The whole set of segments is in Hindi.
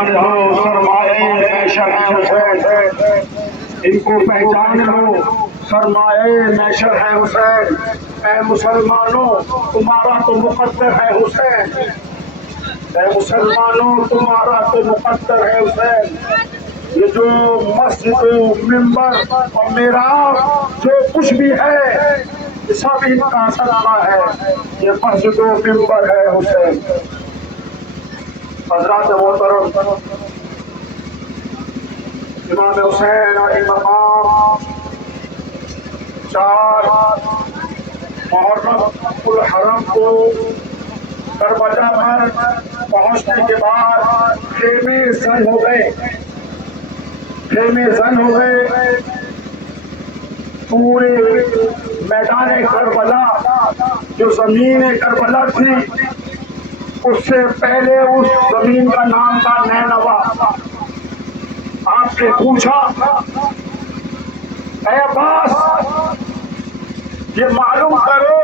पहचान लो सरमाए मैशर है हुसैन, इनको पहचान लो सरमाए मैशर है हुसैन। ऐ मुसलमानों तुम्हारा तो मुकद्दर है हुसैन, ऐ मुसलमानों तुम्हारा तो मुकद्दर है हुसैन। ये जो मस्जिद मिंबर और मेराब जो कुछ भी है सब इनका सदका है, ये मस्जिद मिंबर है हुसैन। हज़रात मोहतरम इमाम हुसैन अली मकाम 4 मुहर्रम उल हरम को करबला पर पहुंचने के बाद खेमे जन हो गए, खेमे जन हो गए। पूरे मैदान करबला जो जमीन करबला थी उससे पहले उस जमीन का नाम था नैनवा। आपने पूछा ऐ अब्बास ये मालूम करो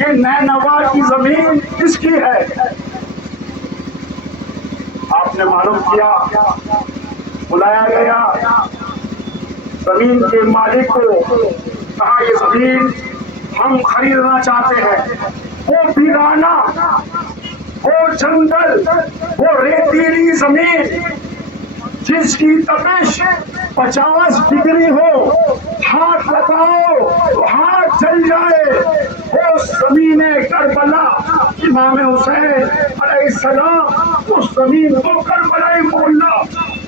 ये नैनवा की जमीन किसकी है। आपने मालूम किया, बुलाया गया जमीन के मालिक को, कहा ये जमीन हम खरीदना चाहते हैं। वो वीराना, वो जंगल, वो रेतीली जमीन जिसकी तपिश 50 डिग्री हो, हाथ लगाओ तो हाथ जल जाए, वो ज़मीन करबला इमाम हुसैन अलैहिस्सलाम उस जमीन को करबला मोहल्ला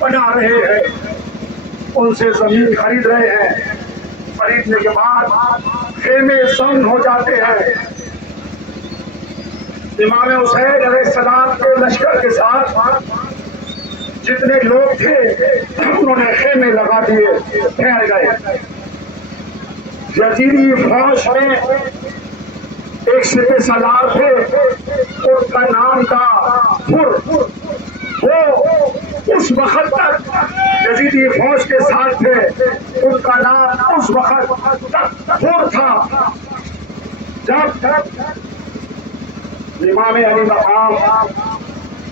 बना रहे हैं, उनसे जमीन खरीद रहे हैं। खरीदने के बाद खेमे संग हो जाते हैं। इमाम हुसैन अलैहिस्सलाम के लश्कर के साथ जितने लोग थे उन्होंने खेमे लगा दिए, ठहर गए। यजीदी फौज में एक सिपह सलार थे, उनका नाम था हुर। वो उस वक्त तक यजीदी फौज के साथ थे, उनका नाम उस वक्त तक हुर था। जब इमाम अली मकाम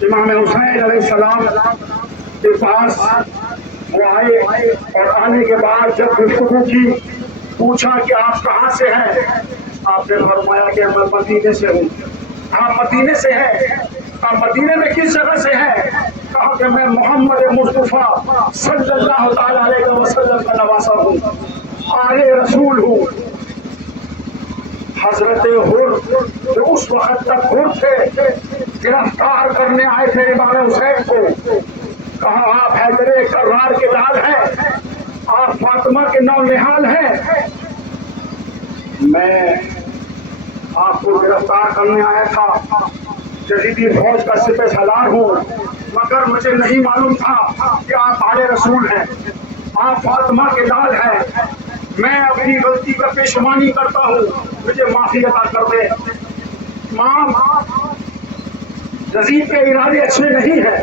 इमाम हुसैन अलैहिस्सलाम के पास वो आए और आने के बाद जब गुफ्तगू की, पूछा कि आप कहाँ से हैं। आपने फरमाया कि मैं मदीने से हूँ। आप मदीने से हैं? आप मदीने में किस जगह से हैं? कहा कि मैं मोहम्मद मुस्तफा सल्लल्लाहु अलैहि वसल्लम का नवासा हूँ, आले रसूल हूँ। हजरत हुर जो उस वक्त तक हुर थे, गिरफ्तार करने आए थे इमाम हुसैन को। कहा आप हैदरे कर्रार के लाल हैं, आप फातिमा के नौनिहाल हैं। मैं आपको गिरफ्तार करने आया था, यजीदी फौज का सिपह सलार हूँ, मगर मुझे नहीं मालूम था कि आप आले रसूल हैं, आप फातिमा के लाल हैं। मैं अपनी गलती का पेशमानी करता हूँ, मुझे माफी अता कर दे। इमाम यजीद के इरादे अच्छे नहीं हैं,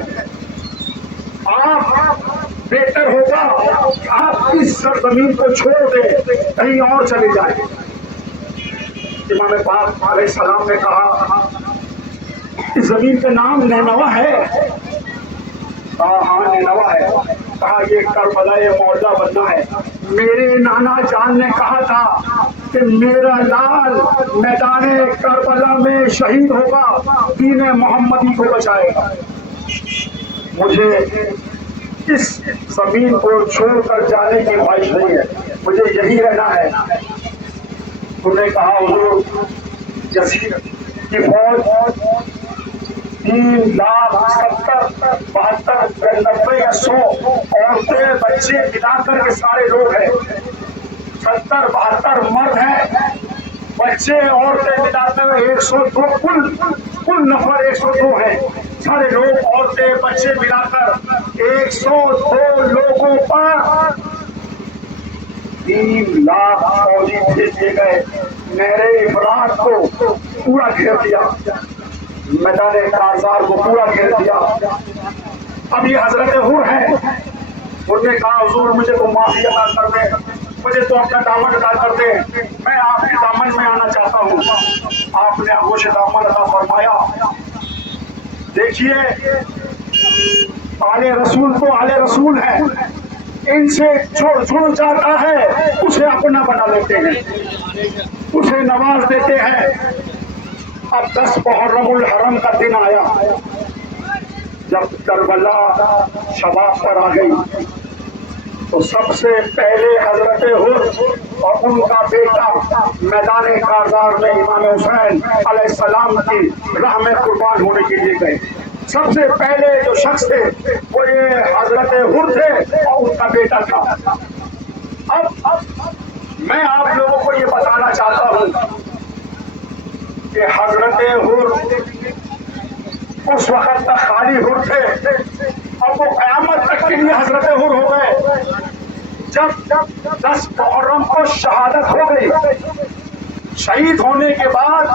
आप बेहतर होगा आप इस सरजमीन को छोड़ दे, कहीं और चले जाए। इमाम पाक अलैहिस्सलाम ने कहा इस जमीन का नाम नैनवा है। कहा हाँ नैनवा है। कहा ये करबला मोहल्ला बनना है। मेरे नाना जान ने कहा था कि मेरा लाल मैदान करबला में शहीद होगा, दीन मोहम्मदी को बचाएगा। मुझे इस जमीन को छोड़कर जाने की ख्वाहिश नहीं है, मुझे यही रहना है। तुमने कहा हुजूर यजीद की फौज 3,70,72 या 100 औरतें बच्चे मिलाकर के सारे लोग हैं, 70-72 मर्द हैं, बच्चे औरतें मिलाकर 102 कुल नफर 102 हैं। सारे लोग औरतें बच्चे मिलाकर 102 लोगों पर 3 लाख फौजी भेजे गए। मेरे इफरात को पूरा घेर दिया, मैदान काजार को पूरा घेर दिया। अब ये हजरत हुर है, उन्होंने कहा हुजूर मुझे तो माफी अता कर दे, मुझे तो अपना दामन अता कर दे, मैं आपके दामन में आना चाहता हूँ। आपने आगोश दामन अता फरमाया। देखिए आले रसूल तो आले रसूल है, इनसे जुड़ जाता है उसे अपना बना लेते हैं, उसे नवाज देते हैं। अब 10 मुहर्रमुल हरम का दिन आया, जब करबला शबाब पर आ गई तो सबसे पहले हजरत हुर और उनका बेटा मैदान कारदार में इमाम हुसैन अलैहिस्सलाम की राह में कुर्बान होने के लिए गए। सबसे पहले जो शख्स थे वो ये हजरत हुर थे और उनका बेटा था। अब मैं आप लोगों को ये बताना चाहता हूँ कि हजरत हुर उस वक्त तक खाली हुर थे और वो कयामत तक के लिए हजरत हुर हो गए। जब 10 मुहर्रम को शहादत हो गई, शहीद होने के बाद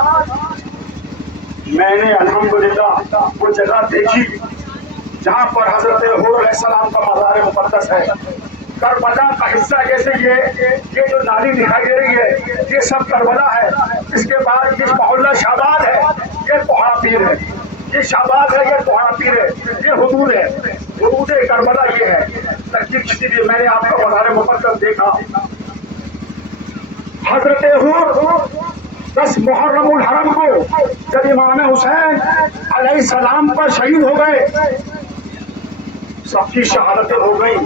मैंने अल्हम्दुलिल्लाह वो जगह देखी जहां पर हजरत हुर अलैहिस्सलाम का मज़ार मुक़द्दस है। करबला का हिस्सा जैसे ये जो नाली दिखाई दे रही है ये सब करबला है। इसके बाद ये मोहल्ला शाबाद है, ये कोहा पीर है, ये शाबाद है, ये कोहा पीर है, ये हुदूद है, हुदूद करबला ये है। इसीलिए मैंने आपका मज़ार मुक़द्दस देखा। हजरत हुर 10 मुहर्रमुल हरम को जब इमाम हुसैन अलैहिस्सलाम पर शहीद हो गए, सबकी शहादतें हो गई,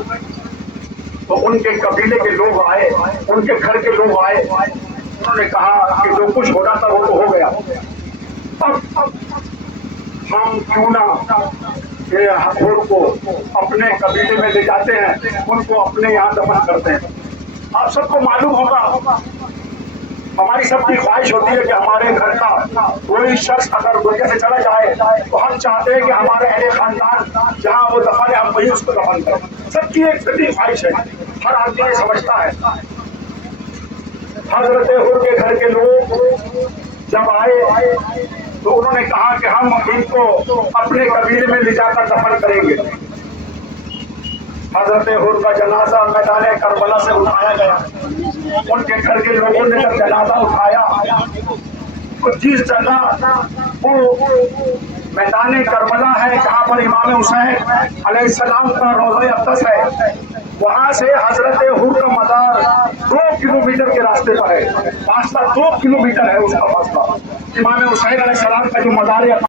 तो उनके कबीले के लोग आए, उनके घर के लोग आए, उन्होंने कहा कि जो कुछ होना था वो तो हो गया, अब हम क्यों ना हुर को अपने कबीले में ले जाते हैं, उनको अपने यहाँ दफन करते हैं। आप सबको मालूम होगा हमारी सबकी ख्वाहिश होती है कि हमारे घर का कोई शख्स अगर दुनिया से चला जाए तो हम चाहते हैं कि हमारे अहले खानदान जहाँ वो दफन है हम वही उसको दफन करें। सबकी एक सच्ची ख्वाहिश है, हर आदमी ये समझता है। हजरत हुर के घर के लोग जब आए तो उन्होंने कहा कि हम इनको अपने कबीले में ले जाकर दफन करेंगे। हजरत हुर का जनाजा मैदान करबला से उठाया गया। उनके घर के लोगों ने जब जनाजा उठाया तो जिस जगह वो मैदान करबला है जहाँ पर इमाम हुसैन अलैहिस्सलाम का रोज़ा अक़दस है, वहाँ से हजरत हुर का मज़ार 2 किलोमीटर के रास्ते पर है। फासला 2 किलोमीटर है उसका फासला। इमाम हुसैन अलैहिस्सलाम का जो मज़ार है